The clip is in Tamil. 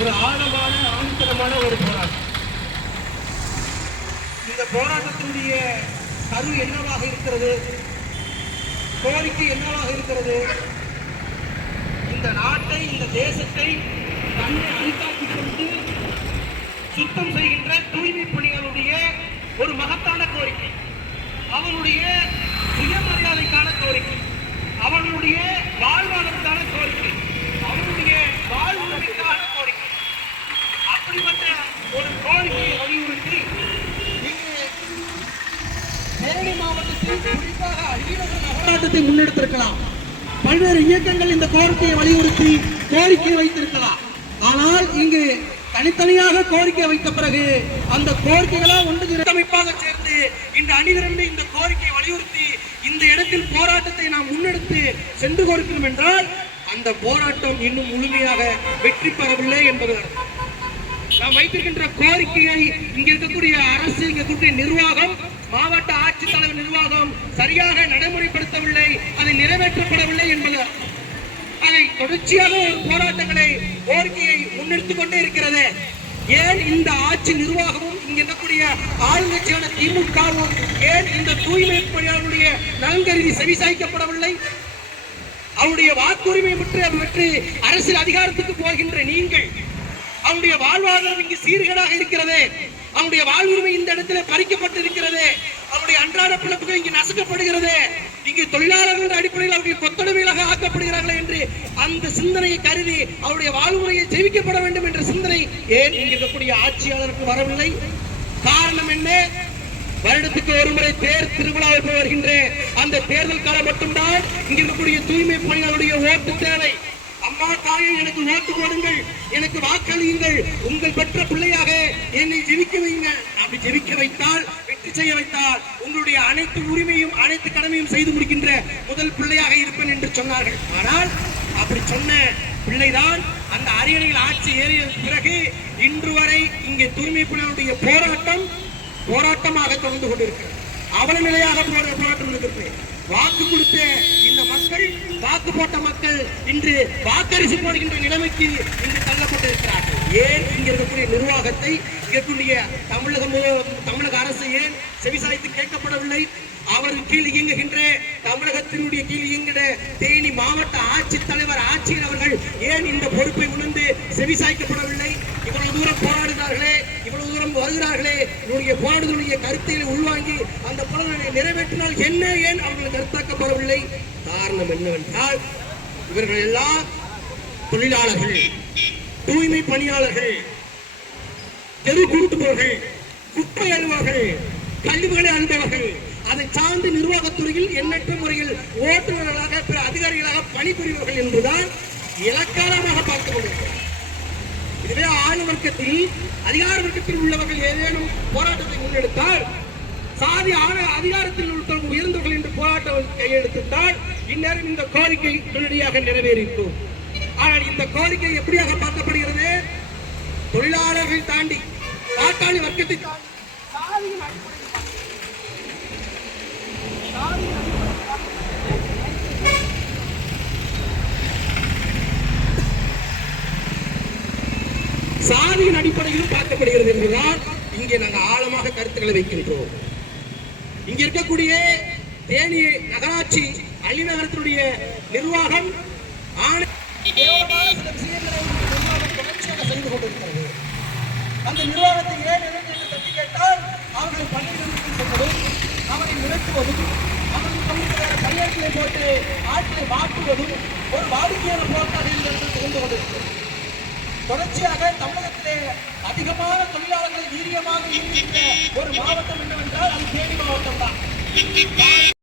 ஒரு ஆழமான ஆணித்தரமான ஒரு போராட்டம். இந்த போராட்டத்தினுடைய கரு என்னவாக இருக்கிறது? கோரிக்கை என்னவாக இருக்கிறது? இந்த நாட்டை இந்த தேசத்தை தன்னை அழுத்தாக்கிக் கொண்டு சுத்தம் செய்கின்ற தூய்மை பணிகளுடைய ஒரு மகத்தான கோரிக்கை. அவனுடைய சுயமரியாதைக்கான கோரிக்கை அவனுடைய வாழ்வாதாரத்துக்கான கோரிக்கை அவனுடைய வாழ்வுரிமைக்கான கோரிக்கை அப்படிப்பட்ட ஒரு கோரிக்கையை வலியுறுத்தி இங்கு தேனி மாவட்டத்தில் குறிப்பாக அகிலக போராட்டத்தை முன்னெடுத்திருக்கலாம். பல்வேறு இயக்கங்கள் இந்த கோரிக்கையை வலியுறுத்தி கோரிக்கை வைத்திருக்கலாம். ஆனால் இங்கு தனித்தனியாக கோரிக்கை வைத்த பிறகு அந்த கோரிக்கைகளா ஒன்று அமைப்பாக சேர்ந்து இந்த அணிதிரண்டு இந்த கோரிக்கையை வலியுறுத்தி இந்த இடத்தில் போராட்டத்தை நாம் முன்னெடுத்து சென்று கொடுக்கணும் என்றால் அந்த போராட்டம் இன்னும் முழுமையாக வெற்றி பெறவில்லை என்பது நாம் வைத்திருக்கின்ற கோரிக்கையை இங்க இருக்கக்கூடிய அரசு இங்க இருக்கக்கூடிய நிர்வாகம் மாவட்ட ஆட்சித்தலைவர் நிர்வாகம் சரியாக நடைமுறைப்படுத்தவில்லை அது நிறைவேற்றப்படவில்லை என்பது. அதை தொடர்ச்சியாக ஒரு போராட்டங்களை கோரிக்கையை முன்னெடுத்துக் கொண்டே இருக்கிறது. ஏன் இந்த ஆட்சி நிர்வாகமும் இங்க இருக்கக்கூடிய ஆளுங்கட்சியான திமுகவும் ஏன் இந்த தூய்மை பணியாளருடைய நலன்கருதி செவிசாய்க்கப்படவில்லை? அவருடைய வாக்குரிமை பெற்று பெற்று அரசியல் அதிகாரத்துக்கு போகின்ற நீங்கள் அவனுடைய வாழ்வாதாரம் இங்கு சீர்கேடாக இருக்கிறது. அவனுடைய வாழ்வுரிமை இந்த இடத்துல பறிக்கப்பட்டிருக்கிறது. அவனுடைய அன்றாட பிழப்புகள் இங்கு நசுக்கப்படுகிறது. இங்கு தொழிலாளர்கள் அடிப்படையில் அவர்கள் கொத்தடிமைகளாக ஆக்கப்படுகிறார்கள் என்று அந்த சிந்தனையை கருதி அவருடைய வாழ்வுரையை ஜெயிக்கப்பட வேண்டும் என்ற சிந்தனை ஏன் இங்கு இருக்கக்கூடிய ஆட்சியாளருக்கு வரவில்லை? காரணம் என்ன? வருடத்துக்கு ஒரு முறை தேர் திருவிழாவுக்கு வருகின்ற அந்த தேர்தல் காலம் மட்டும்தான் இங்க இருக்கக்கூடிய தூய்மை பணியாளருடைய ஓட்டு தேவை. அம்மா தாயை எனக்கு ஓட்டு போடுங்கள். எனக்கு வாக்களியுங்கள். உங்கள் பெற்ற பிள்ளையாக என்னை ஜெபிக்க வைங்க. அப்படி ஜெபிக்க வைத்தால் வெற்றி செய்ய வைத்தால் உங்களுடைய அனைத்து உரிமையும் அனைத்து கடமையும் செய்து முடிக்கின்ற முதல் பிள்ளையாக இருப்பேன் என்று சொன்னார்கள். ஆனால் அப்படி சொன்ன பிள்ளைதான் அந்த அரியணையில் ஆட்சி ஏறிய பிறகு இன்று வரை இங்கே தூய்மை பணியாளருடைய போராட்டம் போராட்டமாக தொடர்ந்து கொண்டிருக்கிறது. அவல நிலையாக போராட்டம் இருக்கிறது வாக்கு கொடுத்த இந்த மக்கள் வாக்கு போட்ட மக்கள் இன்று வாக்கரிசி போடுகின்ற நிலைமைக்கு இன்று தள்ளப்பட்டிருக்கிறார்கள். ஏன் இங்க இருக்கக்கூடிய நிர்வாகத்தை இருக்கக்கூடிய தமிழக தமிழக அரசு ஏன் செவிசாய்த்து கேட்கப்படவில்லை? அவர் கீழ் இயங்குகின்ற தமிழகத்தினுடைய கீழ் இயங்குகிற தேனி மாவட்ட ஆட்சித்தலைவர் ஆட்சியர் அவர்கள் ஏன் இந்த பொறுப்பை உணர்ந்து செவிசாய்க்கப்படவில்லை? இவ்வளவு தூரம் போராடுகிறார்களே. இவ்வளவு வருகிறார்களே உன்னுடைய பாடுதலுடைய கருத்தை உள்வாங்கி அந்த போராட்டத்தை நிறைவேற்றினால் என்ன ஏன் அவர்கள் கருத்தாக்கப்படவில்லை? காரணம் என்னவென்றால் இவர்கள் எல்லாம் தொழிலாளர்கள் தூய்மை பணியாளர்கள் தெரு கூட்டுபவர்கள் குப்பை அழுவார்கள் கழிவுகளை அழுபவர்கள் அதை சார்ந்து நிர்வாகத்துறையில் எண்ணற்ற முறையில் ஓட்டுநர்களாக பிற அதிகாரிகளாக பணிபுரிபவர்கள் என்றுதான் இலக்காரமாக பார்த்துக் கொண்டிருக்கிறோம். எனவே ஆண் வர்க்கத்தில் அதிகார வர்க்கத்தில் உள்ளவர்கள் ஏதேனும் போராட்டத்தை முன்னெடுத்தால் சாதி ஆண அதிகாரத்தில் உள்ள உயர்ந்தவர்கள் என்று போராட்டம் கையெழுத்திட்டால் இந்நேரம் இந்த கோரிக்கை உடனடியாக நிறைவேறிவிட்டோம் ஆனால் இந்த கோரிக்கை எப்படியாக பார்க்கப்படுகிறது? தொழிலாளர்கள் தாண்டி பாட்டாளி வர்க்கத்தை தாண்டி சாதியின் அடிப்படையில் சாதியின் அடிப்படையிலும் பார்க்கப்படுகிறது என்பதுதான் இங்கே நாங்கள் ஆழமாக கருத்துக்களை வைக்கின்றோம். இங்க இருக்கக்கூடிய தேனி நகராட்சி அள்ளிநகரத்தினுடைய நிர்வாகம் ஆணை- சில விஷயங்களை இந்த நிர்வாகம் தொடர்ச்சியாக செய்து கொண்டிருக்கிறது. அந்த நிர்வாகத்தை ஏன் என்று தட்டி கேட்டால் அவர்களை பணியிடங்களுக்கு செல்வதும் அவரை மிரட்டுவதும் அவர்கள் கொண்டிருக்கிற கையெழுத்திலே போட்டு ஆட்களை மாற்றுவதும் ஒரு வாடிக்கையாளர் போக்காக இருந்து புரிந்து கொண்டிருக்கிறது தொடர்ச்சியாக தமிழகத்திலே அதிகமான தொழிலாளர்கள் வீரியமாக இருக்கின்ற ஒரு மாவட்டம் என்னவென்றால் அது தேனி மாவட்டம் தான்.